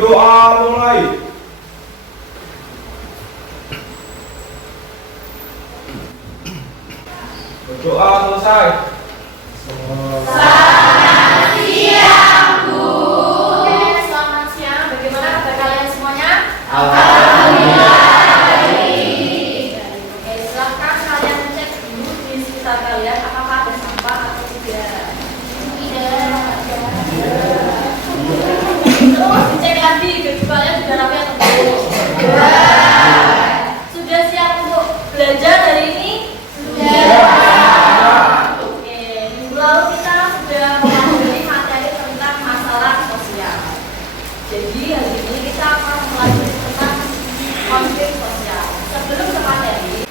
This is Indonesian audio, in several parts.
Berdoa mulai. Berdoa selesai. Selamat siang, Bu. Oke, selamat siang. Bagaimana kabar kalian semuanya? Alhamdulillah baik. Oke, silakan kalian cek dulu di sekitar kalian apakah ada sampah atau tidak. Terus dicek lagi baju kalian sudah rapi atau belum. Sudah siap untuk belajar hari ini? Sudah. Lalu kita sudah mempelajari materi tentang masalah sosial. Jadi hari ini kita akan mempelajari tentang konflik sosial. Sebelum ke materi,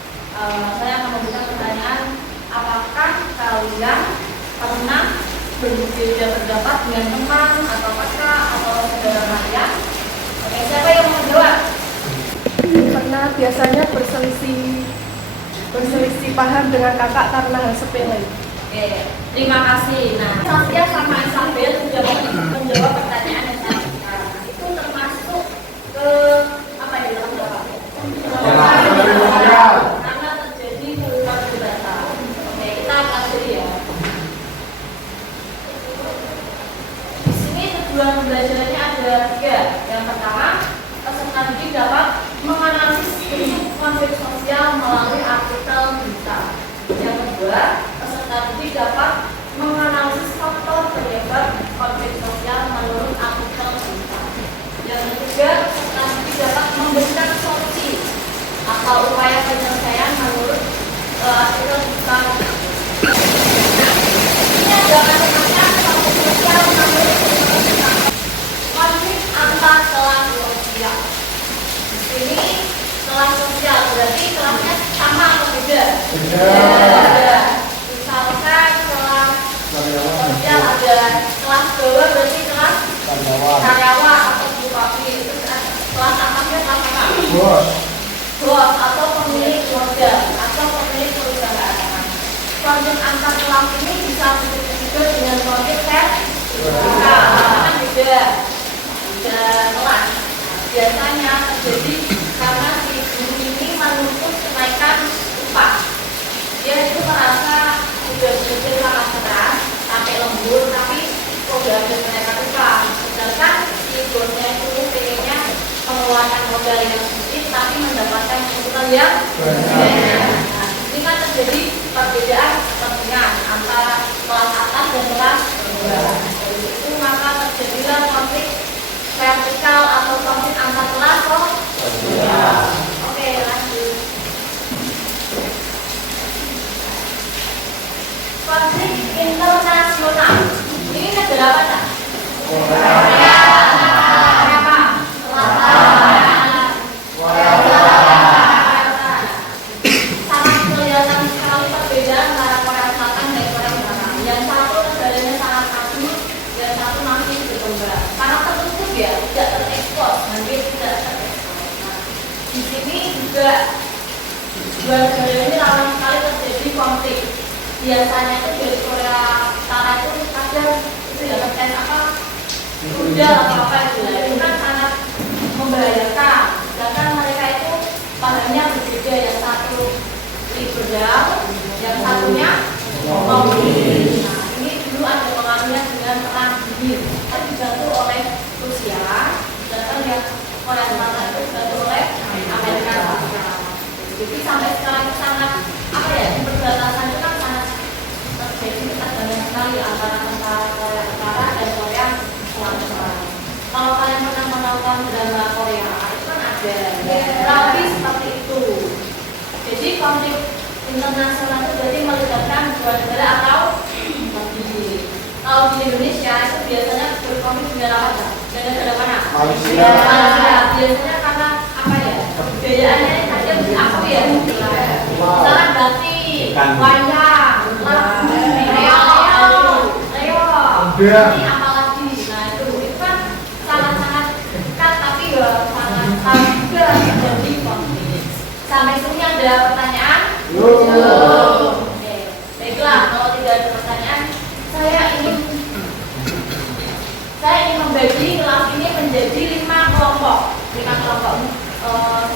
saya akan memberikan pertanyaan: apakah kalian pernah berbeda pendapat dengan teman atau kakak atau saudara kalian? Oke, siapa yang mau menjawab? Pernah, biasanya berselisih paham dengan kakak karena hal sepele. Oke, terima kasih. Nah, Safia sama Isabel sudah menjawab pertanyaan yang saya berikan. Itu termasuk ke apa ya dalam berapa? Karena terjadi perdebatan. Oke, kita pelajari ya. Di sini tujuan pembelajarannya ada 3. Yang pertama, peserta didik dapat menganalisis bentuk konflik sosial melalui artikel berita. Yang kedua, peserta didik dapat menganalisis faktor penyebab konflik sosial menurut artikel berita. Yang ketiga, peserta didik dapat memberikan solusi atau upaya penyelesaian menurut artikel berita. Ini adalah namanya konflik sosial menurut berita. Konflik antar kelas sosial. Di sini kelas sosial berarti kelasnya sama atau beda? Beda. Misalkan kelas sosial ada kelas bawah berarti kelas karyawan atau bupati. Terus kelas atasnya kelas apa? Bos atau pemilik modal atau pemilik perusahaan. Konflik antar kelas ini bisa disebut juga dengan konflik vertikal. Karena beda kelas. Biasanya terjadi karena si guru ini menuntut kenaikan upah. Dia itu merasa sudah bekerja sangat keras sampai lembur, tapi kok gak ada kenaikan upah. Sedangkan si bosnya itu pengennya mengeluarkan modal yang sedikit tapi mendapatkan keuntungan yang banyak. Nah, ini kan terjadi perbedaan kepentingan antara kelas atas dan kelas bawah. Dari itu maka terjadilah konflik vertikal atau konflik antar kelas sosial. Oke, lanjut. Konflik internasional. Ini negara apa, Kak? Korea. Apa? Selatan. Sangat kelihatan sekali perbedaan antara Korea Selatan dan Korea Utara. Yang satu negaranya sangat maju, yang satu masih berkembang. Karena tertutup ya, tidak terekspos, hampir tidak terekspos. Nah, di sini juga dua negara ini rawan sekali terjadi konflik. Biasanya itu dari Korea Utara itu kadang itu ya terkait apa rudal atau apa itu lah, itu kan sangat membahayakan. Sedangkan mereka itu pahamnya berbeda, yang satu liberal, yang satunya komunis. Nah, ini dulu ada pengaruhnya dengan perang dingin, tapi dibantu oleh Rusia. Sedangkan yang Korea Selatan itu dibantu oleh Amerika Serikat. Jadi sampai sekarang itu sangat apa ya, di perbatasan itu kan sangat terjadi ketegangan sekali antara tentara Korea Utara dan Korea Selatan. Kalau kalian pernah menonton drama Korea, itu kan ada rapi seperti itu. Jadi konflik internasional itu berarti melibatkan dua negara atau lebih. Kalau di Indonesia itu biasanya berkonflik dengan apa? Dengan negara mana? Malaysia. Biasanya karena apa ya? Kebudayaannya ada aku ya. Misalkan batik, wayang, lagu, ini apalagi. Nah itu kan sangat-sangat dekat, tapi ya sangat juga terjadi konflik. Sampai sini ada pertanyaan? Oke, baiklah. Kalau tidak ada pertanyaan, saya ingin membagi kelas ini menjadi 5 kelompok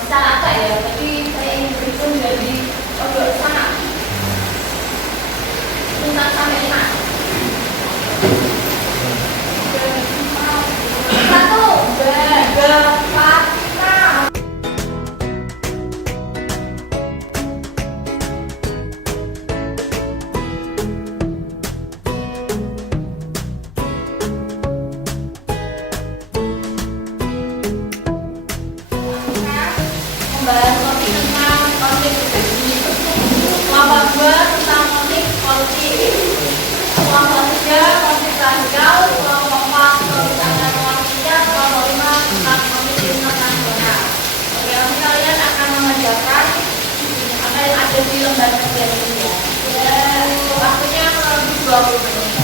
secara apa ya, jadi saya ingin berhitung dari pojok sana tuntas sampai 5. 1, 2, 4, 5. Membahas topik tentang konflik kelompok 2 tentang konflik politik, kelompok 3 konflik radikal, kelompok 4 konflik antar kelompok, kelompok 5 tentang konflik internasional. Oke, nanti kalian akan mengerjakan apa yang ada di lembar kerja ini ya. Waktunya kurang lebih 20 menit.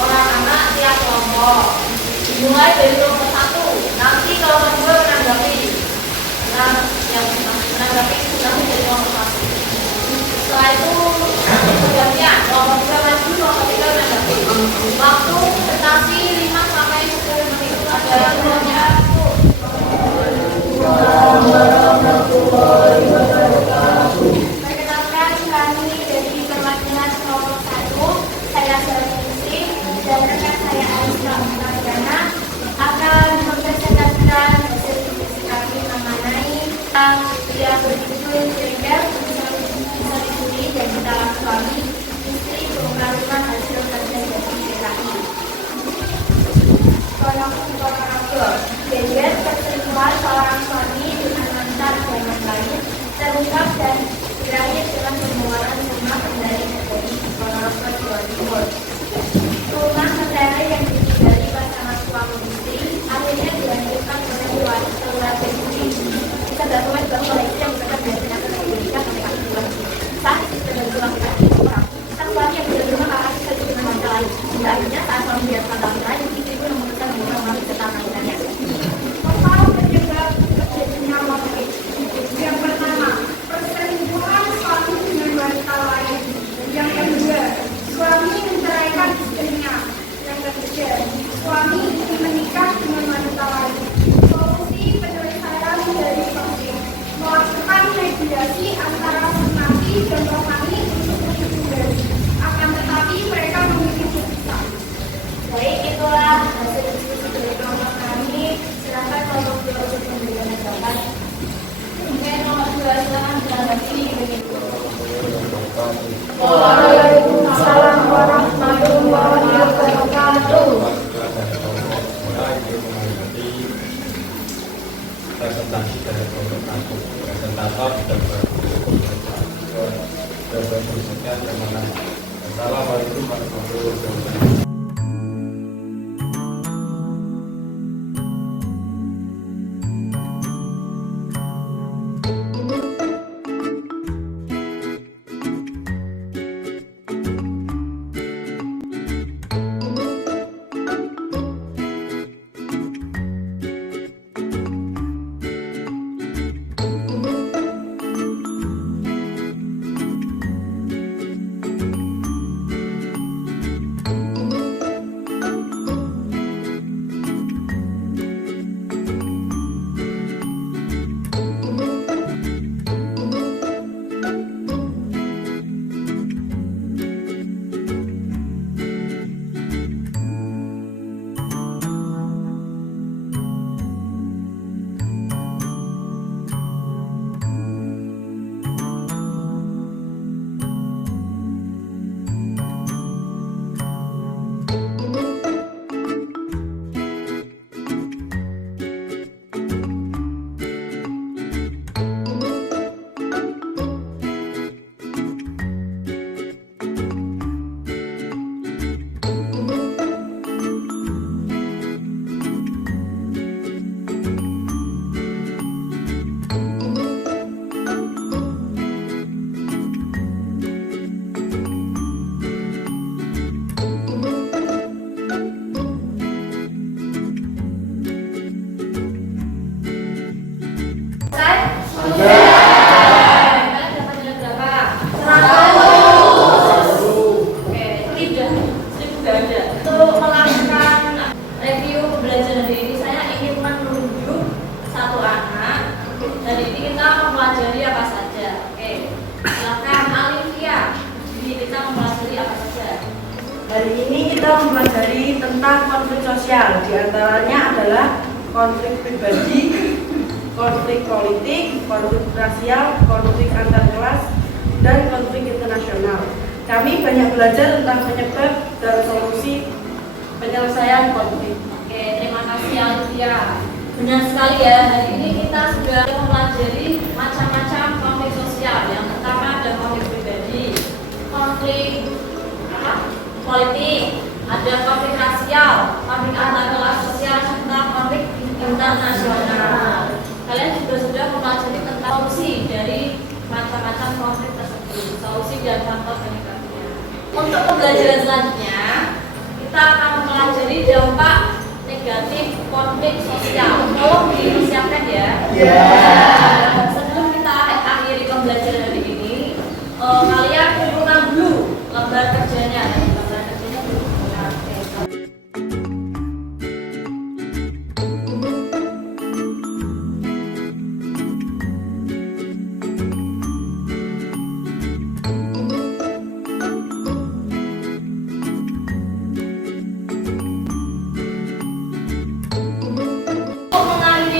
Orang anak tiap kelompok dimulai dari kelompok 1, nanti kelompok 2 menanggapi yang menanggapi dari kelompok 1. Setelah itu bergantian kelompok 2 maju, kelompok 3 menanggapi. Waktu presentasi 5 sampai 10 menit. Ada semuanya. Perkenalkan, kami dari perwakilan kelompok 1. Saya Muslim dan rekan saya Aisyah Mutadana akan mempresentasikan hasil diskusi kami mengenai yang berjudul Gender bisa dibuli dan calon suami istri pengalaman hasil kerja dari DKI. Konorator gender perselingkuhan seorang suami dengan mantan dan lain terungkap dan berakhir dengan pembuaran rumah kendali terjadi di Konorator, Jawa Timur. Rumah kendali yang ditinggali pasangan suami istri akhirnya dilanjutkan oleh keluarga istri. Kita dokumen bahwa itu yang berkaitan dengan tindakan pendidikan sampai kaki bulan. Saat istri sedang rumah orang, sang suami yang berada di rumah karena istri dengan wanita lain. Hingga akhirnya saat suami dilakukan tahun lain, istri pun memutuskan membunuh suami serta menangannya. Total penyebab terjadinya konflik. Yang pertama, perselingkuhan suami dengan wanita lain. Yang kedua, suami menceraikan istrinya. Yang ketiga, suami ingin menikah dengan wanita lain. Solusi penyelesaian dari konflik melakukan mediasi antara laki dan rohani untuk menghindari. Akan tetapi mereka memiliki keputusan. Baik, itulah hasil diskusi dari kelompok kami. Silakan kelompok 2 untuk memberikan jawaban. Oke, nomor 2 silakan menanggapi begitu. Waalaikumsalam warahmatullahi wabarakatuh. Presentasi dari kelompok satu, presentator dan bersekian terima kasih. Assalamualaikum warahmatullahi wabarakatuh. 1000 nggak ada. Untuk melakukan review pembelajaran hari ini, saya ingin menunjuk satu anak. Dan ini kita mempelajari apa saja. Oke, silakan Alivia. Jadi kita mempelajari apa saja? Hari ini kita mempelajari tentang konflik sosial. Di antaranya adalah konflik pribadi, konflik politik, konflik rasial, konflik antar kelas, dan konflik internasional. Kami banyak belajar tentang penyebab dan solusi penyelesaian konflik. Oke, terima kasih Alivia. Benar sekali ya, hari ini kita sudah mempelajari macam-macam konflik sosial. Yang pertama ada konflik pribadi, konflik politik, ada konflik rasial, konflik antar kelas sosial, serta konflik internasional. Kalian juga sudah mempelajari tentang solusi dari macam-macam konflik tersebut, solusi dan faktor penyebabnya. Untuk pembelajaran selanjutnya, kita akan mempelajari dampak negatif konflik sosial. Tolong disiapkan ya. Sebelum kita akhiri pembelajaran hari ini, kalian kumpulkan dulu lembar kerjanya. Lembar kerjanya dulu.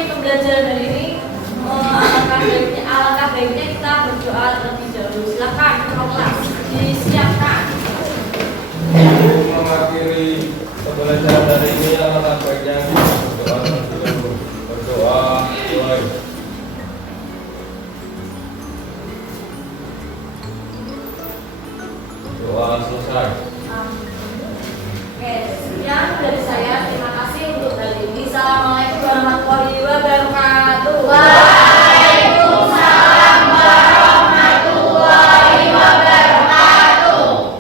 Pembelajaran hari ini alangkah baiknya kita berdoa terlebih dahulu. Silakan kelas disiapkan. Mengakhiri pembelajaran